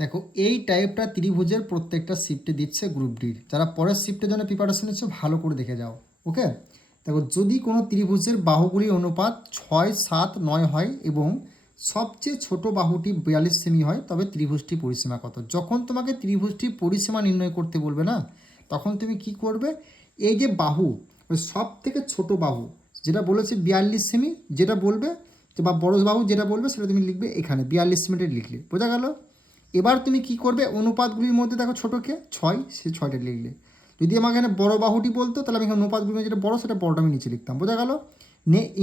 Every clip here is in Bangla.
দেখো এই টাইপটা ত্রিভুজের প্রত্যেকটা শিফটে দিচ্ছে গ্রুপ ডির। যারা পরের শিফটের জন্য প্রিপারেশন নিচ্ছে ভালো করে দেখে যাও। ওকে, দেখো যদি কোনো ত্রিভুজের বাহুগুলির অনুপাত 6, 7, 9 হয় এবং সবচেয়ে ছোট বাহুটি 42 সেমি হয়, তবে ত্রিভুজটি পরিসীমা কত? যখন তোমাকে ত্রিভুজটির পরিসীমা নির্ণয় করতে বলবে না, তখন তুমি কি করবে, এই যে বাহু, ওই সব থেকে ছোট বাহু যেটা বলেছে 42 সেমি, যেটা বলবে বা বড় বাহু যেটা বলবে সেটা তুমি লিখবে এখানে 42 সেমিটা লিখলে, বোঝা গেল? এবার তুমি কি করবে, অনুপাতগুলির মধ্যে দেখো ছোটোকে 6, সে 6টা লিখলে। যদি আমাকে এখানে বড় বাহুটি বলতো, তাহলে আমি এখানে অনুপাতগুলো যেটা বড় সেটা বড়টা আমি নিচে লিখতাম, বোঝা গেল?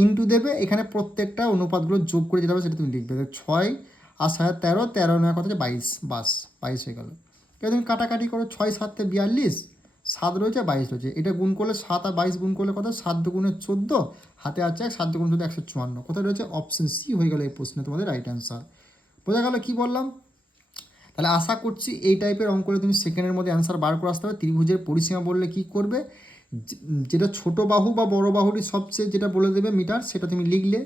ইন্টু দেবে, এখানে প্রত্যেকটা অনুপাতগুলো যোগ করে যেটা হবে সেটা তুমি লিখবে। 6 আর 7, 13, 13 নয় কত হচ্ছে 22, বাস 22 হয়ে গেল। এবার তুমি কাটাকাটি করো, 6 7 42, 7 রয়েছে 22 রয়েছে, এটা গুণ করলে 7 আর 22 গুণ করলে কত, 7 দুগুণে 14, হাতে আছে 7 দুগুণ 14, 154, কোথায় রয়েছে? অপশন সি হয়ে গেল এই প্রশ্নে তোমাদের রাইট অ্যান্সার। বোঝা গেল কি বললাম? তাহলে আশা করছি এই টাইপের অঙ্কলে তুমি সেকেন্ডের মধ্যে অ্যান্সার বার করে আসতে হবে। ত্রিভুজের পরিসীমা বললে কি করবে, যেটা ছোট বাহু বা বড় বাহুরই সবচেয়ে যেটা বলে দেবে মিটার, সেটা তুমি লিখলে।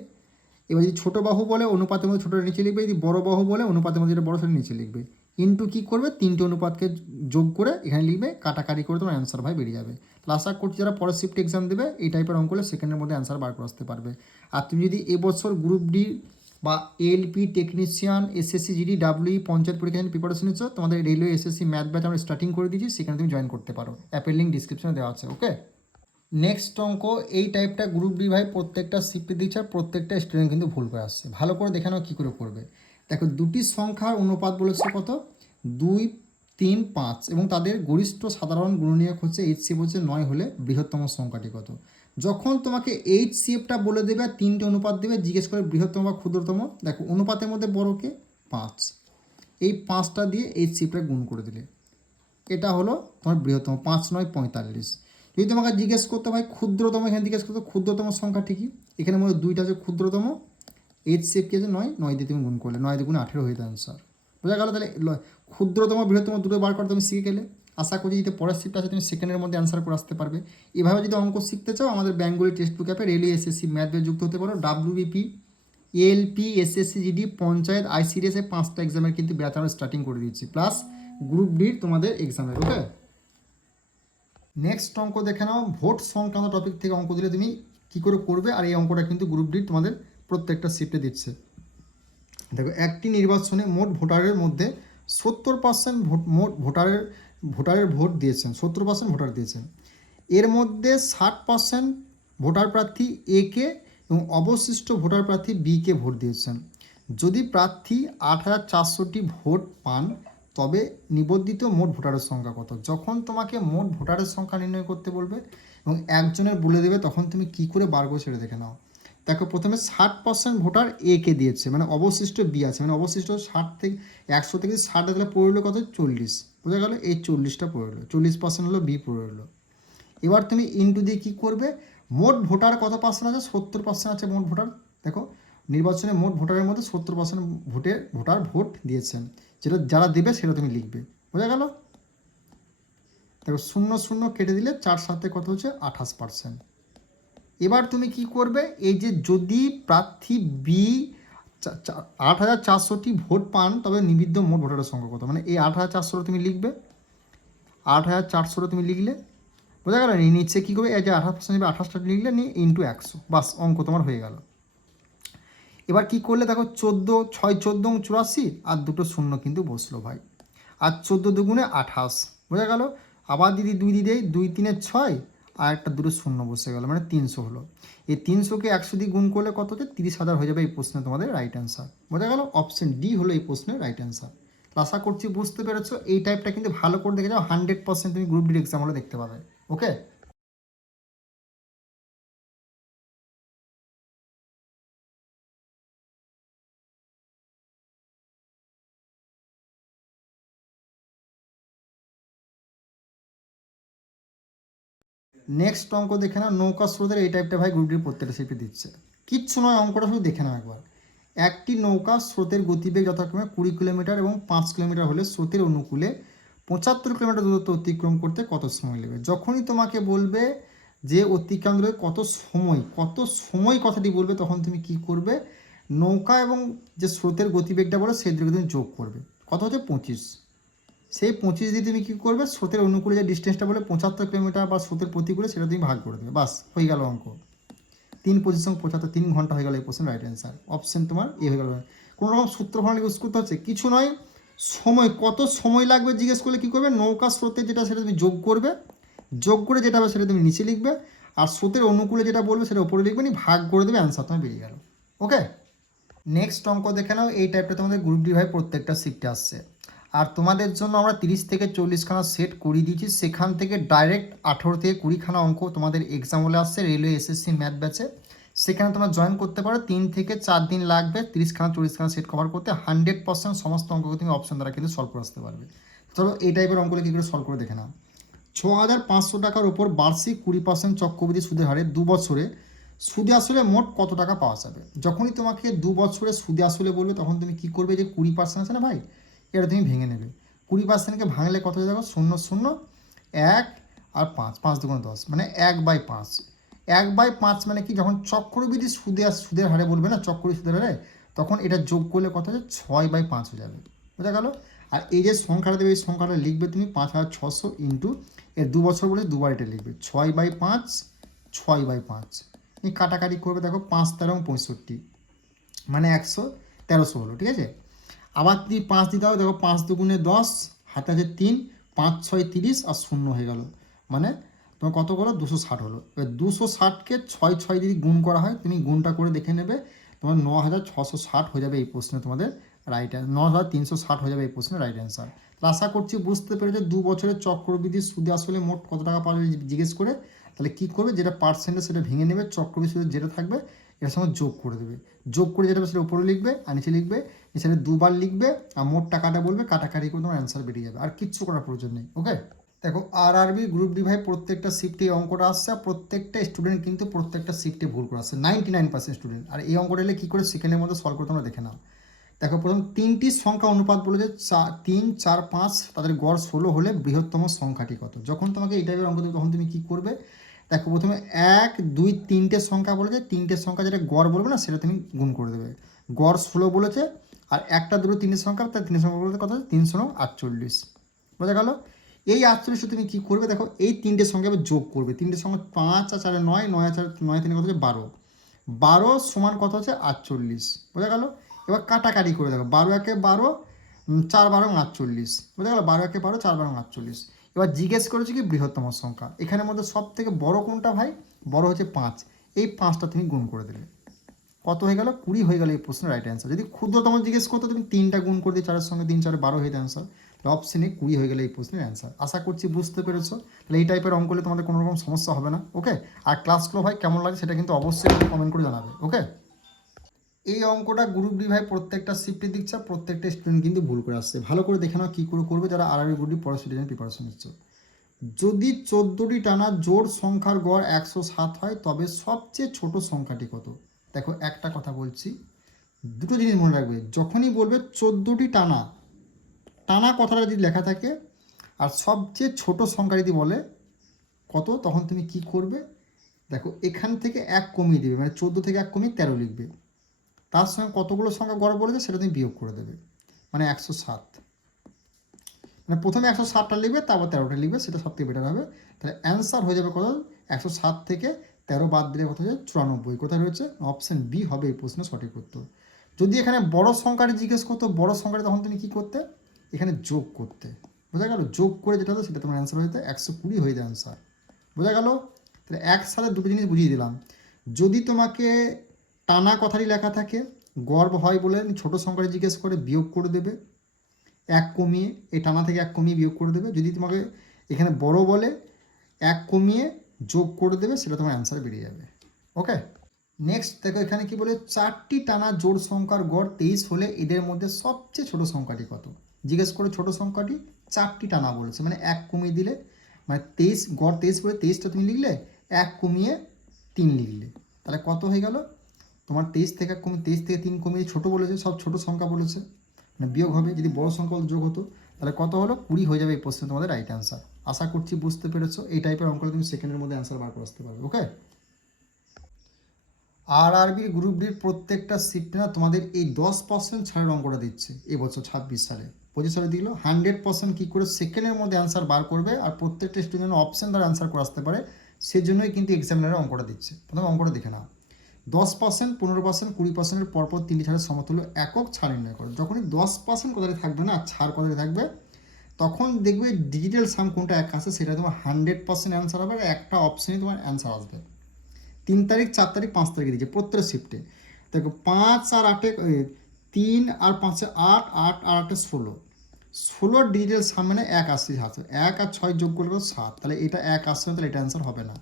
এবার যদি ছোটো বাহু বলে অনুপাতের মধ্যে ছোটোটা নিচে লিখবে, যদি বড় বাহু বলে অনুপাতের মধ্যে যেটা বড় সেটা নিচে লিখবে। ইন্টু কী করবে, তিনটে অনুপাতকে যোগ করে এখানে লিখবে, কাটাকাটি করে তোমার অ্যান্সার ভাই বেরিয়ে যাবে। তাহলে আশা করছি যারা পরের শিফট এক্সাম দেবে এই টাইপের অঙ্কলে সেকেন্ডের মধ্যে অ্যান্সার বার করে আসতে পারবে। আর তুমি যদি এবছর গ্রুপ ডি বা LP technician, SSC GD, W panchayat পরীক্ষা প্রিপারেশন নিচ্ছ, তোমাদের রেলওয়ে এসএসসি ম্যাথ ব্যাচ আমরা স্টার্টিং করে দিয়েছি, সেখানে তুমি জয়েন করতে পারো। অ্যাপের লিঙ্ক ডিসক্রিপশনে দেওয়া আছে। ওকে, নেক্সট অঙ্ক এই টাইপটা গ্রুপ ডি ভাই প্রত্যেকটা শিফটে দিচ্ছে, আর প্রত্যেকটা স্টুডেন্ট কিন্তু ভুল করে আসছে। ভালো করে দেখে নাও কী করে করবে। দেখো দুটি সংখ্যার অনুপাত বলেছে কত, 2, 3, 5 এবং তাদের গরিষ্ঠ সাধারণ গুণনীয়ক হচ্ছে HCF হচ্ছে 9 হলে বৃহত্তম সংখ্যাটি কত? যখন তোমাকে HCFটা বলে দেবে আর তিনটে অনুপাত দেবে, জিজ্ঞেস করে বৃহত্তম বা ক্ষুদ্রতম। দেখো অনুপাতের মধ্যে বড়কে 5, এই 5টা দিয়ে HCFটা গুণ করে দিলে এটা হলো তোমার বৃহত্তম। 5 9 45। যদি তোমাকে জিজ্ঞেস করতে ভাই ক্ষুদ্রতম, এখানে জিজ্ঞেস করতো ক্ষুদ্রতম সংখ্যা ঠিকই, এখানে মধ্যে দুইটা আছে ক্ষুদ্রতম, HCF কি আছে 9, 9 দিয়ে তুমি গুণ করলে 9 দুগুণে 18 হয়ে অ্যান্সার। বোঝা গেল? তাহলে ক্ষুদ্রতম বৃহত্তম দুটো বার করে তুমি শিখে গেলে। আশা করি যদি পরের শিফট আছে তুমি সেকেন্ডের মধ্যে অ্যান্সার করে আসতে পারবে। এভাবে যদি অঙ্ক শিখতে চাও, আমাদের বেঙ্গলি টেক্সট বুক অ্যাপে রেলওয়ে এসএসসি ম্যাথ বেস যুক্ত হতে পারো। WBP, LP, SSC GD, panchayat, ICDS এর 5টা এক্সামের কিন্তু ব্যাচ আমরা স্টার্টিং করে দিচ্ছি, প্লাস গ্রুপ ডির তোমাদের এক্সামের। ওকে, নেক্সট অঙ্ক দেখে নাও। ভোট সংক্রান্ত টপিক থেকে অঙ্ক দিলে তুমি কী করে করবে, আর এই অঙ্কটা কিন্তু গ্রুপ ডি তোমাদের প্রত্যেকটা শিফটে দিচ্ছে। দেখো একটি নির্বাচনে মোট ভোটারের মধ্যে 70% মোট ভোটারের ভোট দিয়েছেন, 70% ভোটার দিয়েছেন। এর মধ্যে 60% ভোটার প্রার্থী এ কে এবং অবশিষ্ট ভোটার প্রার্থী বি কে ভোট দিয়েছেন। যদি প্রার্থী 8,400টি ভোট পান, তবে নিবন্ধিত মোট ভোটারের সংখ্যা কত? যখন তোমাকে মোট ভোটারের সংখ্যা নির্ণয় করতে বলবে এবং একজনের বলে দেবে, তখন তুমি কি করে বার করে সেটা দেখে নাও। দেখো প্রথমে 60% ভোটার এ কে দিয়েছে, মানে অবশিষ্ট বি আছে, মানে অবশিষ্ট 60 থেকে 100 থেকে 60 তাহলে পড়ে কত, 40। বোঝা গেল? এই 40টা পড়ে 40% হলো বি পড়ে। এবার তুমি ইন্টু দিয়ে কী করবে, মোট ভোটার কত পার্সেন্ট আছে, 70% আছে মোট ভোটার। দেখো নির্বাচনে মোট ভোটারের মধ্যে 70% ভোটার ভোট দিয়েছেন, যেটা যারা দেবে সেটা তুমি লিখবে। বোঝা গেল? দেখো 0 0 কেটে দিলে 4 7 কত হচ্ছে, 28%। এবার তুমি কি করবে, এই যে যদি প্রার্থী বি 8,400টি ভোট পান, তবে নিবন্ধিত মোট ভোটারের সংখ্যা কত, মানে এই 8,400 তুমি লিখবে, 8,400 তুমি লিখলে। বোঝা গেল? নিচে কী করবে, এই যে 28% নেবে, 28টা লিখলে নিয়ে ইন্টু 100, বাস অঙ্ক তোমার হয়ে গেল। এবার কি করলে দেখো 14, 6 14 84, আর দুটো শূন্য কিন্তু বসলো ভাই, আর 14 দুগুণে 28। বোঝা গেল? আবার দিদি 2 দিদি 2 3 6, আর একটা দুটো শূন্য বসে গেল, মানে 300 হলো। এই 300কে 100 দিয়ে গুণ করলে কত হচ্ছে, 30,000 হয়ে যাবে এই প্রশ্নে তোমাদের রাইট অ্যান্সার। বোঝা গেল? অপশন ডি হলো এই প্রশ্নের রাইট অ্যান্সার। আশা করছি বুঝতে পেরেছো। এই টাইপটা কিন্তু ভালো করে দেখে যাও, 100% তুমি গ্রুপ ডি এক্সাম হলে দেখতে পাবে। ওকে, নেক্সট অঙ্ক দেখে নাও। নৌকা স্রোতের এই টাইপটা ভাই গ্রুপ ডি প্রত্যেকটা শিফটে দিচ্ছে, কিচ্ছু নয়, অঙ্কটা শুধু দেখে নাও একবার। একটি নৌকা স্রোতের গতিবেগ যথাক্রমে 20 কিলোমিটার এবং 5 কিলোমিটার হলে স্রোতের অনুকূলে 75 কিলোমিটার দূরত্ব অতিক্রম করতে কত সময় লাগবে? যখনই তোমাকে বলবে যে অতিক্রম করে কত সময় কথাটি বলবে, তখন তুমি কি করবে, নৌকা এবং যে স্রোতের গতিবেগটা বলে সেই দুটোকে তুমি যোগ করবে। কত হচ্ছে 25। সেই 25 দিয়ে তুমি কী করবে, স্রোতের অনুকূলে যে ডিস্টেন্সটা বলে 75 কিলোমিটার বা স্রোতের প্রতিকূলে, সেটা তুমি ভাগ করে দেবে, বাস হয়ে গেল অঙ্ক। 3 25 3 ঘন্টা হয়ে গেল এই প্রশ্নের রাইট অ্যান্সার। অপশন তোমার এ হয়ে গেল। কোনো রকম সূত্র প্রণালী ইউজ করতে হচ্ছে কিছু নয়, সময় কত সময় লাগবে জিজ্ঞেস করলে কী করবে, নৌকা স্রোতে যেটা সেটা তুমি যোগ করবে, যোগ করে যেটা হবে সেটা তুমি নিচে লিখবে, আর স্রোতের অনুকূলে যেটা বলবে সেটা উপরে লিখবে, নি ভাগ করে দেবে, অ্যান্সার তোমার বেরিয়ে গেল। ওকে, নেক্সট অঙ্ক দেখে নাও। এই টাইপটা তোমাদের গ্রুপ ডি ভাই প্রত্যেকটা শিফটে আসছে, আর তোমাদের জন্য আমরা 30 থেকে 40খানা সেট করিয়ে দিয়েছি, সেখান থেকে ডাইরেক্ট 18 থেকে 20খানা অঙ্ক তোমাদের এক্সাম হলে আসছে রেলওয়ে এসএসসি ম্যাথ ব্যাচে। সেখানে তোমরা জয়েন করতে পারো, 3 থেকে 4 দিন লাগবে 30খানা 40খানা সেট কভার করতে। 100% সমস্ত অঙ্ককে তুমি অপশন দ্বারা কিন্তু সলভ করে আসতে পারবে। চলো এই টাইপের অঙ্কগুলো কী করে সলভ করে দেখে নাও। 6500 টাকার উপর বার্ষিক 20% চক্রবৃদ্ধি সুদের হারে 2 বছরে সুদে আসলে মোট কত টাকা পাওয়া যাবে। যখনই তোমাকে 2 বছরে সুদে আসলে বলবে, তখন তুমি কি করবে, যে 20% আছে না ভাই, এটা তুমি ভেঙে নেবে। 20%কে ভাঙলে কত হয়ে যাবে, 0 0 1 আর 5, 5 2 10, মানে 1/5। 1/5 মানে কি, যখন চক্রবৃদ্ধি সুদের হারে বলবে না, চক্রবৃদ্ধি সুদের হারে, তখন এটা যোগ করলে কত হচ্ছে, 6/5 হয়ে যাবে। বোঝা গেল। আর এই যে সংখ্যাটা দেবে, এই সংখ্যাটা লিখবে তুমি 5600 ইন্টু এর 2 বছর বলে দুবার এটা লিখবে, 6/5 6/5। এই কাটাকাটি করবে, দেখো 5 13 65, মানে 100 1300 হলো, ঠিক আছে। আবার তুমি 5 দিতে হবে, দেখো 5 2 10, হাতে আছে 3, 5 6 30 আর 0 হয়ে গেল, মানে তোমার কত হলো, 260 হলো। এবার 260কে 6 6 যদি গুণ করা হয়, তুমি গুণটা করে দেখে নেবে, তোমার 9660 হয়ে যাবে এই প্রশ্নে তোমাদের রাইট অ্যান্সার, 9360 হয়ে যাবে এই প্রশ্নের রাইট অ্যান্সার। আশা করছি বুঝতে পেরেছো 2 বছরের চক্রবৃদ্ধি সুদে আসলে মোট কত টাকা পাওয়া যাবে জিজ্ঞেস করে, তাহলে কী করবে, যেটা পার্সেন্টেজ সেটা ভেঙে নেবে, চক্রবৃদ্ধি সুদের যেটা থাকবে এর সঙ্গে যোগ করে দেবে, যোগ করে যেটা সেটা উপরে লিখবে আর নিচে লিখবে, এছাড়া দুবার লিখবে আর মোট টাকাটা বলবে, কাটাকাটি করে তোমার অ্যান্সার বেরিয়ে যাবে, আর কিচ্ছু করার প্রয়োজন নেই। ওকে, দেখো আরআরবি গ্রুপ ডি ভাই প্রত্যেকটা শিফটে এই অঙ্কটা আসছে, আর প্রত্যেকটা স্টুডেন্ট কিন্তু প্রত্যেকটা শিফটে ভুল করে আসছে, 99% স্টুডেন্ট। আর এই অঙ্কটা এলে কী করে সেকেন্ডের মধ্যে সলভ করে তোমরা দেখে নাও। দেখো প্রথম 3টি সংখ্যা অনুপাত বলে যে 3 4 5, তাদের গড় 16 হলে বৃহত্তম সংখ্যাটি কত। যখন তোমাকে এই টাইপের অঙ্ক দেবে, তখন তুমি কী করবে, দেখো প্রথমে 1 2 3টে সংখ্যা বলেছে, 3টে সংখ্যা যেটা গড় বলবে না, সেটা তুমি গুণ করে দেবে। গড় 16 বলেছে, আর 1টা 2 3টে সংখ্যা, তার 3টে সংখ্যা বলতে কত, 348। বোঝা গেল। এই 48 তুমি কী করবে, দেখো এই 3টে সংখ্যা এবার যোগ করবে, 3টে সংখ্যা 5 আর 4 9, 9 আর 4 9 3 কত হচ্ছে 12, 12 সমান কত হচ্ছে 48। বোঝা গেল। এবার কাটাকাটি করে দেখো, 12 একে 12, 4 12 48। বোঝা গেল, 12 একে 12, 4 12 48। এবার জিজ্ঞেস করেছে কি বৃহত্তম সংখ্যা, এখানের মধ্যে সব থেকে বড় কোনটা ভাই, বড় হচ্ছে 5, এই 5টা তুমি গুণ করে দেবে, কত হয়ে গেল, 20 হয়ে গেল এই প্রশ্নের রাইট অ্যান্সার। যদি ক্ষুদ্রতম জিজ্ঞেস করতো, তুমি 3টা গুণ করে দিয়ে 4-এর সঙ্গে 3 4 12 হয়ে অ্যান্সার, তাহলে অপশনে 20 হয়ে গেল এই প্রশ্নের অ্যান্সার। আশা করছি বুঝতে পেরেছো। তাহলে এই টাইপের অঙ্ক করলে তোমাদের কোনো রকম সমস্যা হবে না। ওকে, আর ক্লাসগুলো ভাই কেমন লাগে সেটা কিন্তু অবশ্যই কমেন্ট করে জানাবে। ওকে, এই অঙ্কটা গ্রুপ ডি ভাই প্রত্যেকটা শিফটে দিচ্ছে, প্রত্যেকটা স্টুডেন্ট কিন্তু ভুল করে আসছে। ভালো করে দেখে নাও কী করে করবে যারা আরআরবি গ্রুপ ডি পড়াশোনার জন্য প্রিপারেশন নিচ্ছ। যদি 14টি টানা জোড় সংখ্যার গড় 107 হয়, তবে সবচেয়ে ছোট সংখ্যাটি কত। দেখো একটা কথা বলছি, দুটো জিনিস মনে রাখবে, যখনই বলবে 14টি টানা, টানা কথাটা যদি লেখা থাকে আর সবচেয়ে ছোট সংখ্যা যদি বলে কত, তখন তুমি কি করবে, দেখো এখান থেকে 1 কমিয়ে দেবে, মানে 14 থেকে 1 কমিয়ে 13 লিখবে, তার সঙ্গে কতগুলো সংখ্যা গড় বলেছে সেটা তুমি বিয়োগ করে দেবে, মানে 107। মানে প্রথমে 107টা লিখবে, তারপর 13টা লিখবে, সেটা সবথেকে বেটার হবে। তাহলে অ্যান্সার হয়ে যাবে কত, 107 থেকে 13 বাদ দিলে কত হচ্ছে 94। কোথায় রয়েছে, অপশন বি হবে এই প্রশ্নের সঠিক উত্তর। যদি এখানে বড় সংখ্যাটি জিজ্ঞেস করতো, বড় সংখ্যাটি তখন তুমি কী করতে, এখানে যোগ করতে। বোঝা গেল, যোগ করে যেটা হতো সেটা তোমার অ্যান্সার হয়ে যেত 120 হয়ে যায় অ্যান্সার। বোঝা গেল। তাহলে একসাথে দুটো জিনিস বুঝিয়ে দিলাম। যদি তোমাকে টানা কথাটি লেখা থাকে, গড় হয় বলে ছোট সংখ্যাটি জিজ্ঞেস করে, বিয়োগ করে দেবে 1 কমিয়ে, এই টানা থেকে 1 কমিয়ে বিয়োগ করে দেবে। যদি তোমাকে এখানে বড় বলে, 1 কমিয়ে যোগ করে দেবে, সেটা তোমার অ্যান্সার বেরিয়ে যাবে। ওকে, নেক্সট দেখো এখানে কি বলে, 4টি টানা জোড় সংখ্যার গড় 23 হলে এদের মধ্যে সবচেয়ে ছোট সংখ্যাটি কত। জিজ্ঞেস করে ছোট সংখ্যাটি, 4টি টানা বলেছে, মানে 1 কমিয়ে দিলে, মানে 23 গড় 23 বলে 23টা তুমি লিখলে, 1 কমিয়ে 3 লিখলে, তাহলে কত হয়ে গেল তোমার, 23 থেকে 3 কমিয়ে ছোট বলেছে, সব ছোট সংখ্যা বলেছে, মানে বিয়োগ হবে। যদি বড় সংখ্যা যোগ হতো, তাহলে কত হলো, 20 হয়ে যাবে এই প্রশ্নে তোমাদের রাইট অ্যান্সার। আশা করছি বুঝতে পেরেছো। এই টাইপের অঙ্কটা তুমি সেকেন্ডের মধ্যে অ্যান্সার বার করে আসতে পারবে। ওকে, আরআরবির গ্রুপ ডির প্রত্যেকটা শিফটে না তোমাদের এই 10% ছাড়ের অঙ্কটা দিচ্ছে এবছর 26 সালে। 25 সালে দিল 100% কী করে সেকেন্ডের মধ্যে অ্যান্সার বার করবে আর প্রত্যেকটা স্টুডেন্ট অপশন দ্বারা অ্যান্সার করে আসতে পারে, সেজন্যই কিন্তু এক্সামিনারে অঙ্কটা দিচ্ছে। প্রথমে অঙ্কটা দেখে নাও। 10%, 15%, 20% পরপর 3টি ছাড়ের সমতুল্য একক ছাড় নির্ণয় করো। যখনই 10% কোথায় থাকবে না, ছাড় কোথায় থাকবে, তখন দেখবে ডিজিটাল সাম কোনটা এক আসে সেটা তোমার 100% অ্যান্সার হবে, আর একটা অপশানই তোমার অ্যান্সার আসবে। 3 তারিখ, 4 তারিখ, 5 তারিখে দিয়েছে প্রত্যেক শিফটে। দেখো 5 আর 8 3 আর 5 8, 8 আর 8 16, 16 ডিজিটাল সাম মানে 1 আসছে, 1 আর 6 যোগ করলে 7, তাহলে এটা 1 আসছে না, তাহলে এটা অ্যান্সার হবে না।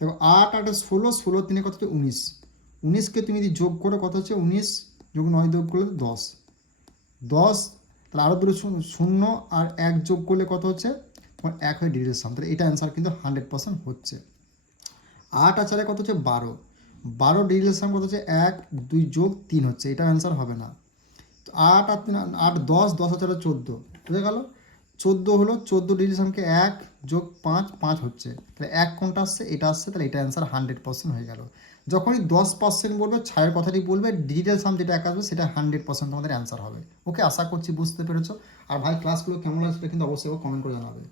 দেখো 8 8 16, 16 3 কত হচ্ছে 19, 19কে তুমি যদি যোগ করো কত হচ্ছে 19 যোগ 9 যোগ করলে 10, 10 তাহলে আরও দূরে 0 আর 1 যোগ করলে কত হচ্ছে তোমার 1 হয় ডিজিটাল সাম, তাহলে এটা অ্যান্সার কিন্তু 100% হচ্ছে। 8 আর 4 কত হচ্ছে 12, 12 ডিজিটাল সাম কত হচ্ছে 1 2 যোগ 3 হচ্ছে, এটা অ্যান্সার হবে না। 8 আর 3 8 10, 10 আর 4 14, বুঝে গেল। 14 হলো 14 ডিজিটাল সামকে 1 যোগ 5 5 হচ্ছে, তাহলে 1 কোনটা আসছে, এটা আসছে, তাহলে এটা অ্যান্সার 100% হয়ে গেল। যখনই 10% বলবে, ছাড়ের কথাটি বলবে, ডিজিটাল সাম যেটা এক আসবে সেটা 100% তোমাদের অ্যান্সার হবে। ওকে, আশা করছি বুঝতে পেরেছো। আর ভাই ক্লাসগুলো কেমন লাগছে সেটা কিন্তু অবশ্যই কমেন্ট করে জানাবে।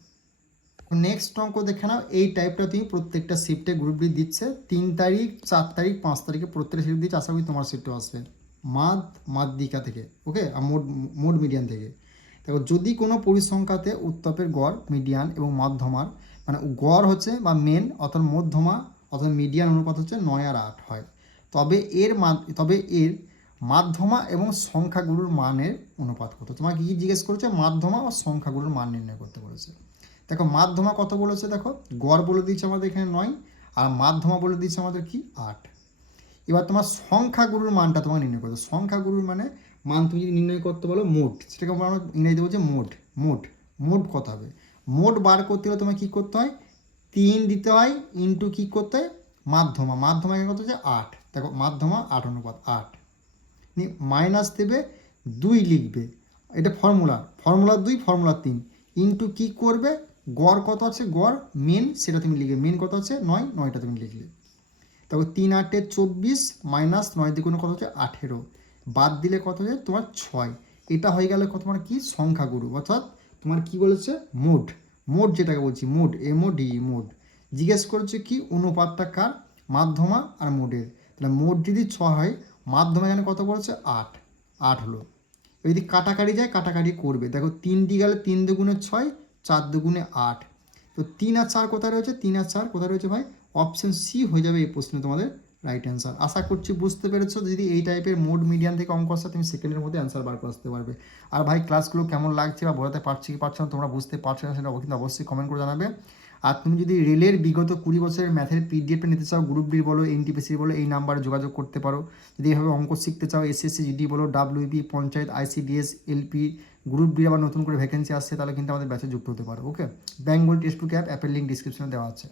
নেক্সট অঙ্ক দেখে নাও। এই টাইপটা তুমি প্রত্যেকটা শিফটে গ্রুপ ডি দিচ্ছে 3 তারিখ, 4 তারিখ, 5 তারিখে প্রত্যেকটা শিফট দিচ্ছে। আশা করি তোমার শিফটও আসবে মাধ্যিকা থেকে, ওকে, আর মোড মিডিয়ান থেকে। দেখো যদি কোনো পরিসংখ্যাতে উত্তপের গড়, মিডিয়ান এবং মধ্যমার, মানে গড় হচ্ছে বা মেন অথবা মধ্যমা অথবা মিডিয়ান অনুপাত হচ্ছে 9 আর 8 হয়, তবে এর মাধ্যমা এবং সংখ্যাগুলোর মানের অনুপাত কত। তোমাকে কি জিজ্ঞেস করেছে, মাধ্যমা ও সংখ্যাগুলোর মান নির্ণয় করতে বলেছে। দেখো মাধ্যমা কত বলেছে, দেখো গড় বলে দিচ্ছে আমাদের এখানে 9 আর মাধ্যমা বলে দিচ্ছে আমাদের কি 8। এবার তোমার সংখ্যাগুরুর মানটা তোমাকে নির্ণয় করতে। সংখ্যাগুরুর মানে মান তুমি যদি নির্ণয় করতে বলো মোট, সেটাকে আমরা ইংরেজিতে বলছি মোট কত হবে। মোট বার করতে হলে তোমায় কী করতে হয়, 3 দিতে হয় ইন্টু কী করতে হয় মাধ্যমা এখানে কত হচ্ছে 8। দেখো মাধ্যমা 8 অনুপাত 8, মাইনাস দেবে 2 লিখবে, এটা ফর্মুলা 2 ফর্মুলা 3 ইন্টু কী করবে, গড় কত আছে, গড় মেন সেটা তুমি লিখবে, মেন কত আছে 9, 9টা তুমি লিখলে। তারপর 3 8 24 মাইনাস 9 দ্বিগুণে কত হচ্ছে 18, বাদ দিলে কত হচ্ছে তোমার 6। এটা হয়ে গেলে কত তোমার কি সংখ্যাগুরু, অর্থাৎ তোমার কি বলেছে মোট যেটাকে বলছি মোড, MODE মোড। জিজ্ঞেস করছে কি অনুপাতটা কার, মাধ্যমা আর মোডের। তাহলে মোট যদি 6 হয়, মাধ্যমা এখানে কত বলেছে 8 হলো। যদি কাটাকাটি যায় কাটাকাটি করবে, দেখো 3 দিয়ে গেলে 3 দুগুণে 6, 4 দুগুণে 8, তো 3 আর 4 কোথায় রয়েছে, 3 আর 4 কোথায় রয়েছে ভাই, অপশন সি হয়ে যাবে এই প্রশ্নে তোমাদের রাইট অ্যান্সার। আশা করছি বুঝতে পেরেছো। যদি এই টাইপের মোড মিডিয়ান থেকে অঙ্ক আসে তুমি সেকেন্ডের মধ্যে অ্যান্সার বার করে আসতে পারবে। আর ভাই ক্লাসগুলো কেমন লাগছে বা বোঝাতে পারছি কি পারছো না, তোমরা বুঝতে পারছো না সেটা কিন্তু অবশ্যই কমেন্ট করে জানাবে। আর তুমি যদি রেলের বিগত 20 বছরের ম্যাথের পিডিএফটা নিতে চাও, গ্রুপ ডি বলো, এনটিপিসি বলো, এই নাম্বারে যোগাযোগ করতে পারো। যদি এভাবে অঙ্ক শিখতে চাও, SSC জিডি বলো, WB, panchayat, ICDS, LP, group D আবার নতুন করে ভ্যাকেন্সি আসছে, তাহলে কিন্তু আমাদের ব্যাচে যুক্ত হতে পারো। ওকে, বেঙ্গল টেক্সট বুক অ্যাপের লিঙ্ক ডিসক্রিপশনে দেওয়া আছে।